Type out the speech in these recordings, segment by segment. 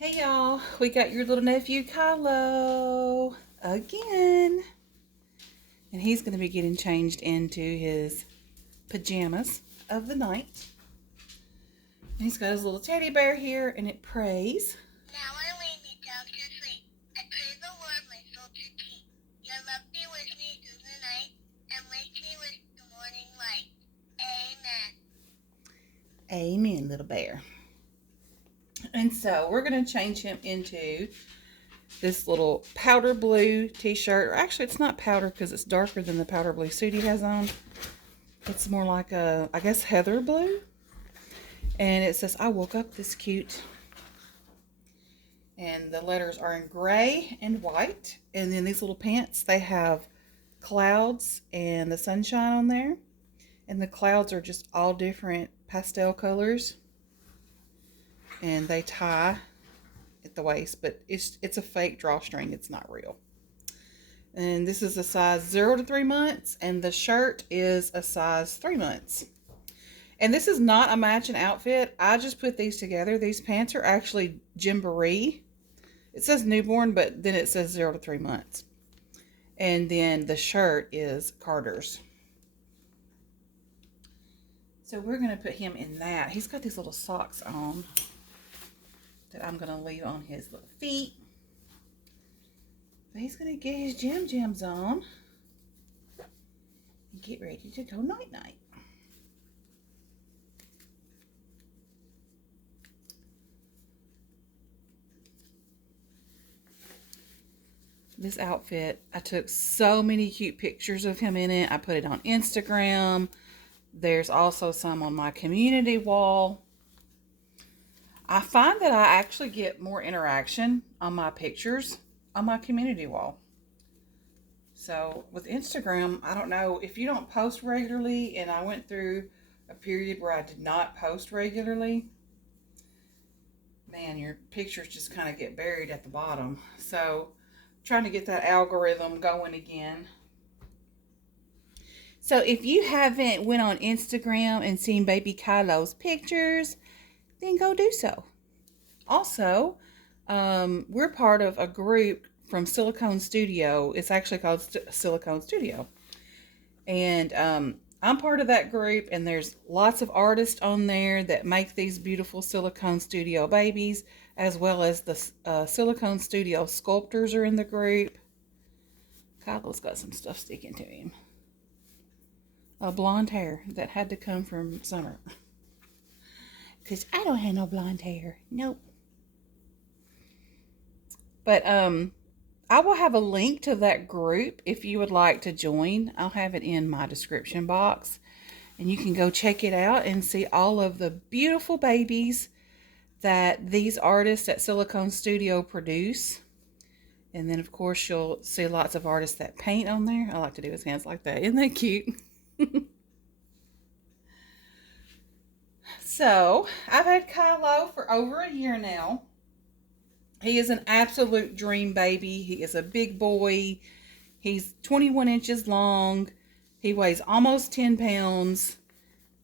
Hey y'all, we got your little nephew Kylo again. And he's going to be getting changed into his pajamas of the night. And he's got his little teddy bear here and it prays. Now I lay me down to sleep. I pray the Lord my soul to keep. Your love be with me through the night and wake me with the morning light. Amen. Amen, little bear. And so we're going to change him into this little powder blue t-shirt. Or actually, it's not powder because it's darker than the powder blue suit he has on. It's more like a, I guess, heather blue. And it says, I woke up this cute. And the letters are in gray and white. And then these little pants, they have clouds and the sunshine on there. And the clouds are just all different pastel colors. And they tie at the waist, but it's a fake drawstring. It's not real. And this is a size 0 to 3 months, and the shirt is a size 3 months. And this is not a matching outfit. I just put these together. These pants are actually Gymboree. It says newborn, but then it says 0 to 3 months. And then the shirt is Carter's. So we're going to put him in that. He's got these little socks on that I'm going to leave on his little feet. But he's going to get his Jam Jams on and get ready to go night-night. This outfit, I took so many cute pictures of him in it. I put it on Instagram. There's also some on my community wall. I find that I actually get more interaction on my pictures on my community wall. So with Instagram, I don't know if you don't post regularly, and I went through a period where I did not post regularly. Man, your pictures just kind of get buried at the bottom. So trying to get that algorithm going again. So if you haven't went on Instagram and seen baby Kylo's pictures, then go do so. Also, we're part of a group from Silicone Studio. It's actually called Silicone Studio. And I'm part of that group, and there's lots of artists on there that make these beautiful Silicone Studio babies, as well as the Silicone Studio Sculptors are in the group. Kylo's got some stuff sticking to him. Blonde hair that had to come from Summer. Because I don't have no blonde hair. Nope. But I will have a link to that group if you would like to join. I'll have it in my description box. And you can go check it out and see all of the beautiful babies that these artists at Silicone Studio produce. And then, of course, you'll see lots of artists that paint on there. I like to do his hands like that. Isn't that cute? So, I've had Kylo for over a year now. He is an absolute dream baby. He is a big boy. He's 21 inches long. He weighs almost 10 pounds.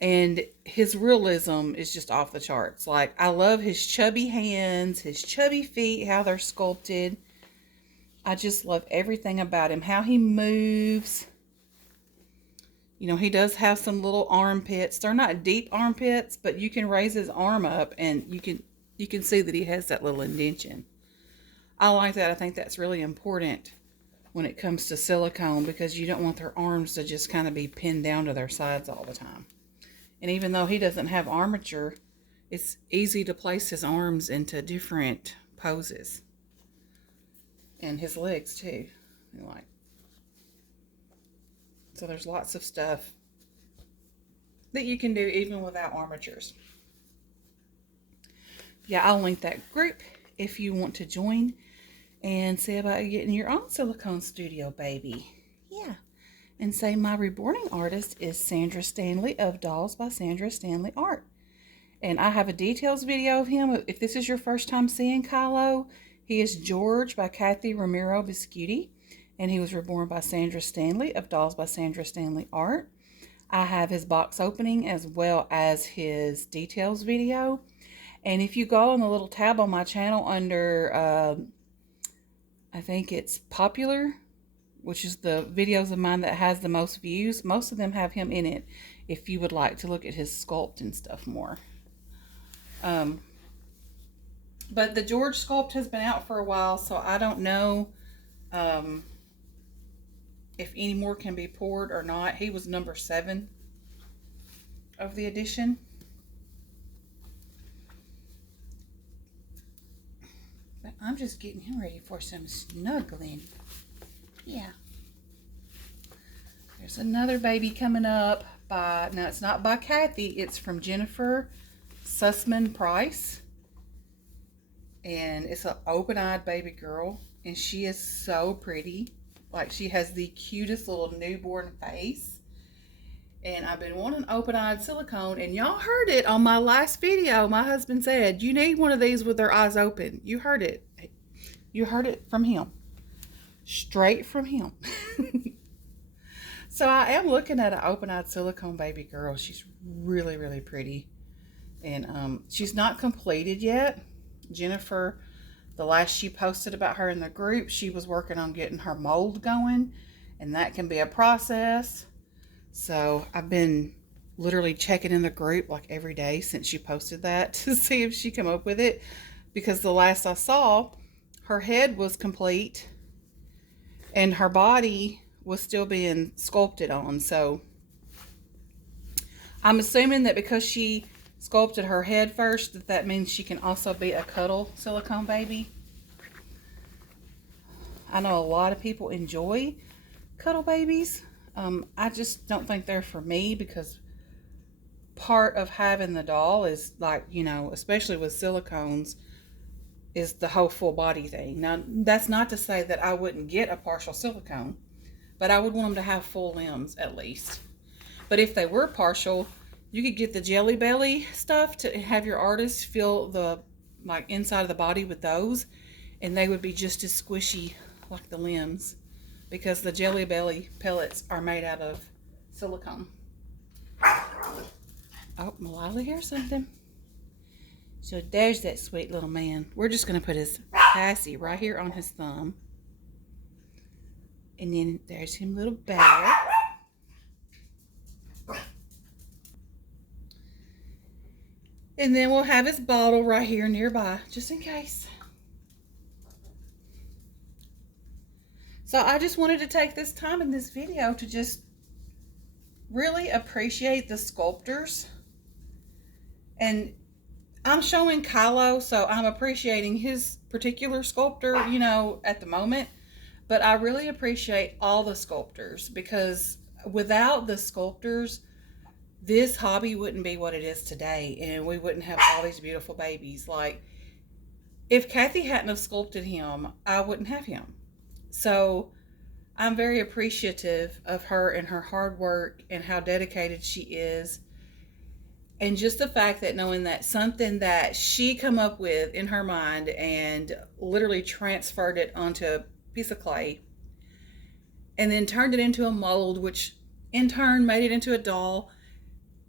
And his realism is just off the charts. Like, I love his chubby hands, his chubby feet, how they're sculpted. I just love everything about him. How he moves. You know, he does have some little armpits. They're not deep armpits, but you can raise his arm up and you can see that he has that little indentation. I like that. I think that's really important when it comes to silicone, because you don't want their arms to just kind of be pinned down to their sides all the time. And even though he doesn't have armature, it's easy to place his arms into different poses. And his legs too. So there's lots of stuff that you can do even without armatures. Yeah, I'll link that group if you want to join and see about getting your own Silicone Studio baby. Yeah. And say my reborning artist is Sandra Stanley of Dolls by Sandra Stanley Art. And I have a details video of him. If this is your first time seeing Kylo, he is George by Kathy Romero Viscuti. And he was reborn by Sandra Stanley of Dolls by Sandra Stanley Art. I have his box opening as well as his details video. And if you go on the little tab on my channel under, I think it's popular, which is the videos of mine that has the most views, most of them have him in it, if you would like to look at his sculpt and stuff more. But the George sculpt has been out for a while, so I don't know if any more can be poured or not. He was number 7 of the edition. But I'm just getting him ready for some snuggling. Yeah. There's another baby coming up by, now it's not by Kathy, it's from Jennifer Sussman Price. And it's an open-eyed baby girl. And she is so pretty. Like, she has the cutest little newborn face. And I've been wanting open-eyed silicone. And y'all heard it on my last video. My husband said, you need one of these with their eyes open. You heard it. You heard it from him. Straight from him. So I am looking at an open-eyed silicone baby girl. She's really, really pretty. And she's not completed yet. Jennifer, the last she posted about her in the group, she was working on getting her mold going, and that can be a process. So I've been literally checking in the group like every day since she posted that to see if she come up with it, because the last I saw, her head was complete and her body was still being sculpted on. So I'm assuming that because she sculpted her head first, that means she can also be a cuddle silicone baby. I know a lot of people enjoy cuddle babies. I just don't think they're for me, because part of having the doll is, like, you know, especially with silicones, is the whole full body thing. Now, that's not to say that I wouldn't get a partial silicone, but I would want them to have full limbs at least. But if they were partial, you could get the Jelly Belly stuff to have your artist fill the, like, inside of the body with those, and they would be just as squishy like the limbs, because the Jelly Belly pellets are made out of silicone. Oh, Malala hears something. So there's that sweet little man. We're just going to put his passy right here on his thumb. And then there's him, little bear. And then we'll have his bottle right here nearby, just in case. So I just wanted to take this time in this video to just really appreciate the sculptors. And I'm showing Kylo, so I'm appreciating his particular sculptor, you know, at the moment. But I really appreciate all the sculptors, because without the sculptors, this hobby wouldn't be what it is today, and we wouldn't have all these beautiful babies. Like, if Kathy hadn't have sculpted him, I wouldn't have him. So I'm very appreciative of her and her hard work and how dedicated she is. And just the fact that knowing that something that she come up with in her mind and literally transferred it onto a piece of clay and then turned it into a mold, which in turn made it into a doll,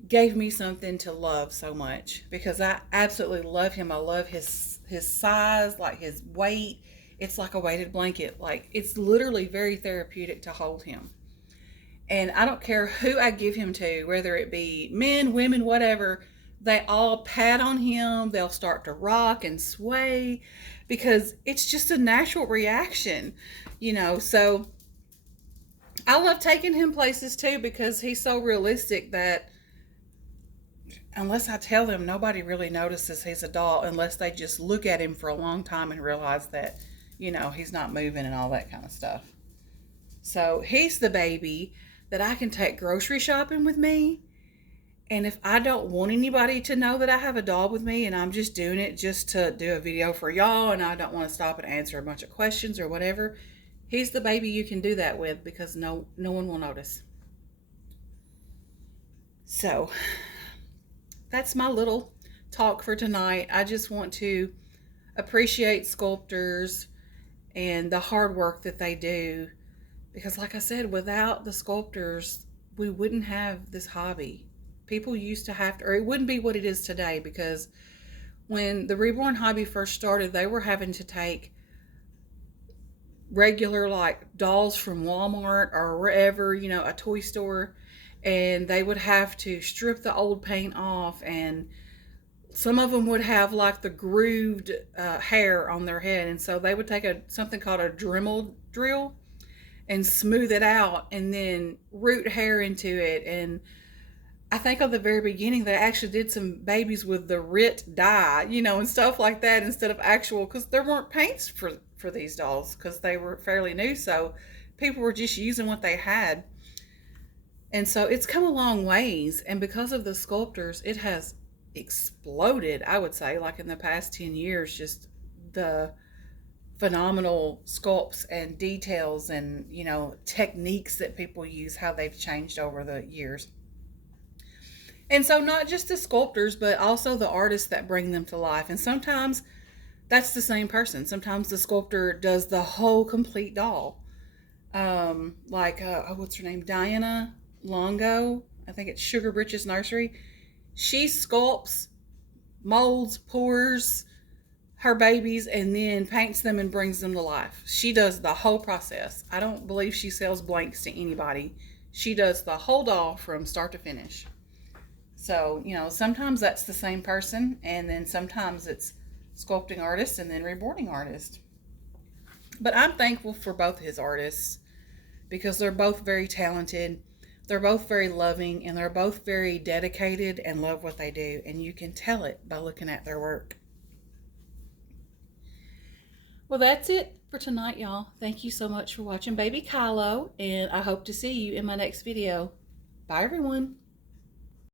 gave me something to love so much, because I absolutely love him. I love his size, like his weight. It's like a weighted blanket. Like, it's literally very therapeutic to hold him. And I don't care who I give him to, whether it be men, women, whatever, they all pat on him. They'll start to rock and sway, because it's just a natural reaction, you know. So I love taking him places too, because he's so realistic that unless I tell them, nobody really notices he's a doll unless they just look at him for a long time and realize that, you know, he's not moving and all that kind of stuff. So he's the baby that I can take grocery shopping with me. And if I don't want anybody to know that I have a doll with me and I'm just doing it just to do a video for y'all, and I don't want to stop and answer a bunch of questions or whatever, he's the baby you can do that with, because no one will notice. So that's my little talk for tonight. I just want to appreciate sculptors and the hard work that they do, because like I said, without the sculptors, we wouldn't have this hobby. People used to have to, or it wouldn't be what it is today, because when the reborn hobby first started, they were having to take regular like dolls from Walmart or wherever, a toy store, and they would have to strip the old paint off, and some of them would have like the grooved hair on their head, and so they would take something called a Dremel drill and smooth it out and then root hair into it. And I think at the very beginning they actually did some babies with the RIT dye, and stuff like that instead of actual, because there weren't paints for these dolls because they were fairly new, so people were just using what they had. And so it's come a long ways, and because of the sculptors, it has exploded, I would say, like in the past 10 years, just the phenomenal sculpts and details and, techniques that people use, how they've changed over the years. And so not just the sculptors, but also the artists that bring them to life. And sometimes that's the same person. Sometimes the sculptor does the whole complete doll. What's her name? Diana Longo. I think it's Sugar Britches Nursery. She sculpts, molds, pours her babies, and then paints them and brings them to life. She does the whole process. I don't believe she sells blanks to anybody. She does the whole doll from start to finish. So, sometimes that's the same person, and then sometimes it's sculpting artist and then reborning artist. But I'm thankful for both his artists because they're both very talented. They're both very loving, and they're both very dedicated and love what they do. And you can tell it by looking at their work. Well, that's it for tonight, y'all. Thank you so much for watching Baby Kylo, and I hope to see you in my next video. Bye, everyone.